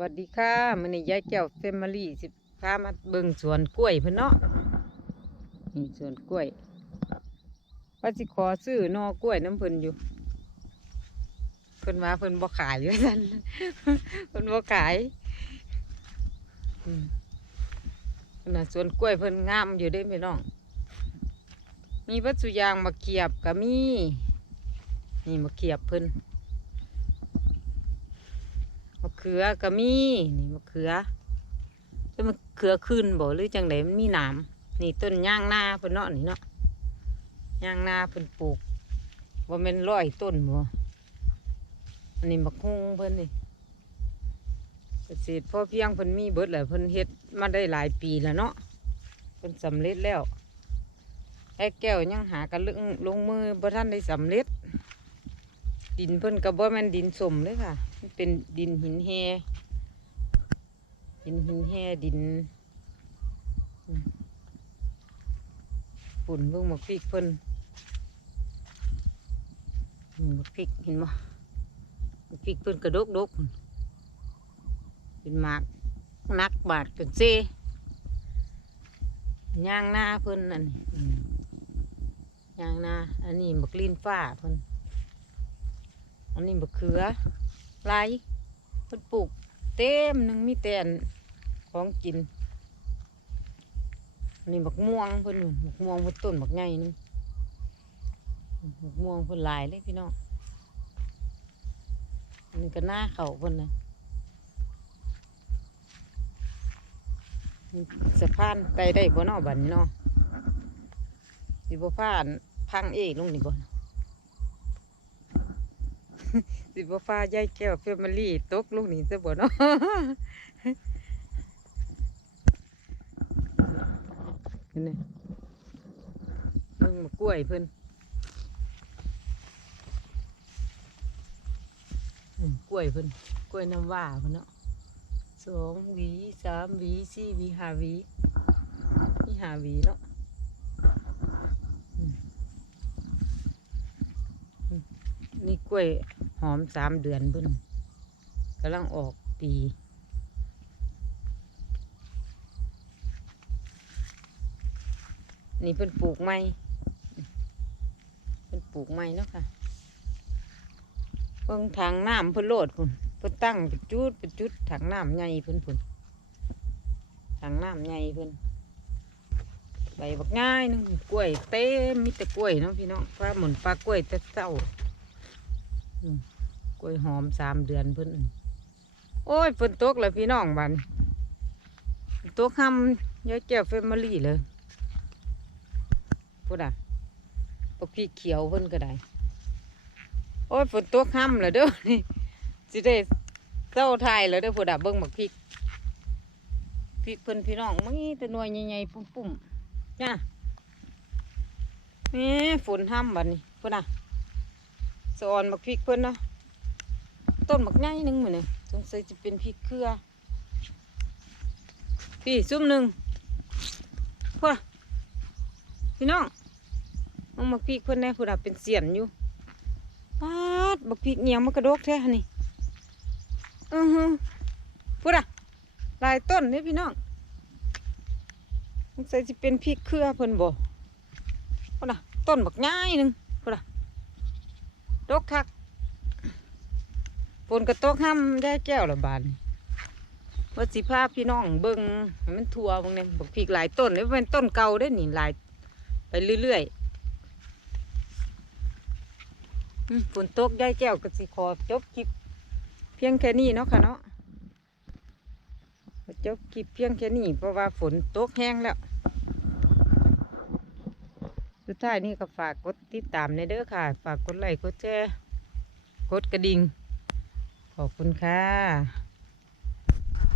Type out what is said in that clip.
วัสดีค่ะมันนี้ยายแก้วเฟมิลี่สิพามาเบิ่งสวนกล้วยเพิ่นเนาะนี่สวนกล้วยว่าสิขอซื้อนอกล้วยน้ำเพิ่นอยู่เพิ่นมาเพิ่นบ่ขายอยู่ซั่นเพิ่นบ่ขายน่ะสวนกล้วยเพิ่นงามอยู่เด้พี่น้อง มีวัตถุยางมาเกียบก็มีนี่มาเกียบเพิ่น เขือก็มีนี่มะเขือแต่มะเขือขึ้นบ่หรือจังไดมันมีหนามนี่ต้นย่างนาเพิ่นเนาะนี่เนาะย่างนาเพิ่นปลูกว่าแม่นร้อยต้นบ่อันนี้มะฮุงเพิ่นนี่เกษตรพอเพียงเพิ่นมีเบิดแหละเพิ่นเฮ็ดมาได้หลายปีแล้วเนาะเพิ่นสำเร็จแล้วไอ้แก้วยังหากระลึงลงมือบ่ทันได้สำเร็จ ดินเพิ่นก็บ่แม่นดินสมเลยค่ะ เป็นดินหินแฮดินหินแฮดินอืมฝุ่นเบิ่งมกพริกเพิ่นมหมกพริกเห็นบ่มกพริกเพิ่นกระดกดกเป็นหมากนักบาดจนเซย่างหน้าเพิ่นอันนี้อืมย่างหน้าอันนี้บักลีนฟ้าเพิ่นอันนี้มะเขือ ลายเพิ่นปลูก เต็มหนึ่งมีแต่นของกินนนี้บักม่วงเพิ่นนู่นบักม่วงพิ่นต้นบักใหญ่หนึงบักม่วงเพิ่นหลายเลยพี่น้องนนี้ก็หน้าเขาเพิ่นนะนี่สะพานไปได้บ่นอบันี้เนาะสิบ่พานพังเอกลงนี่บ่ สิบ่ฟ้ายายแก้วเฟมิลี่ตกลูกนี่จะบ่เนาะเห็นไหมเบิ่งมากล้วยเพิ่นกล้วยเพิ่นกล้วยน้ำว่าเพิ่นเนาะสองหวีสามหวีสี่หวีห้าหวีนี่ห้าหวีเนาะนี่กล้วย หอมสามเดือนเพิ่นกำลังออกปีนี่เพิ่นปลูกใหม่เพิ่นปลูกใหม่เนาะค่ะเพิ่งถังน้ำเพิ่นโลดพุ่นเพิ่นตั้งเป็นจุดเป็นจุดถังน้ำใหญ่เพิ่นพุ่นถังน้ำใหญ่เพิ่นใบบักง่ายหนึงกล้วยเต็มมีแต่กล้วยเนาะพี่น้องปลาหมุนปลากล้วยแต่เจ้า กล้วยหอมสามเดือนเพิ่นโอ้ยฝนตกเลยพี่น้องบันฝนตกห้ำยายแก้วเฟมิลี่เลยพูดอะปกพี่เขียวเพิ่นก็ได้ โอ้ยฝนตกห้ำเลยเด้อนี่สิได้เจ้าไทยเลยเด้อพูดอะเบิ่งบักพริกพริกเพิ่นพี่น้องมีแต่หน่วยใหญ่ๆปุ่มๆเนี่ยนี่ฝนห้ำบัดนี้พูดอะสออนบักพริกเพิ่นเนาะ ต้นบักใหญ่หนึงเหมือนเนี่ยสงสัยจะเป็นพริกเครือ พี่ซุ่มหนึ่งพวกพี่น้องมองบักพริกเพิ่นแน่พุ่นอะเป็นเสียนอยู่ปาดบักพริกเนียงมันกระดกแท้หะนี่อือฮึพุ่นอะลายต้นนี่พี่น้องสงสัยจะเป็นพริกเครือเพิ่นบ่พุ่นอะต้นบักใหญ่หนึงพุ่นอะดกคัก นกระตกห้ำได้แก้วละบาทว่าสิพาพพี่น้องเบิ่งมันทัวบางเนี่ยบักพริกหลายต้นนี่เป็นต้นเก่าได้อนี่หลายไปเรื่อยๆฝนตกได้แก้วก็สิขอจบคลิป เพียงแค่นี้เนาะค่ะเนาะจบคลิปเพียงแค่นี้เพราะว่าฝนตกแห้งแล้ว สุดท้ายนี่ก็ฝากกดติดตามในเด้อค่ะ ฝากกดไลค์กดแชร์กดกระดิ่ง ขอบคุณค่ะ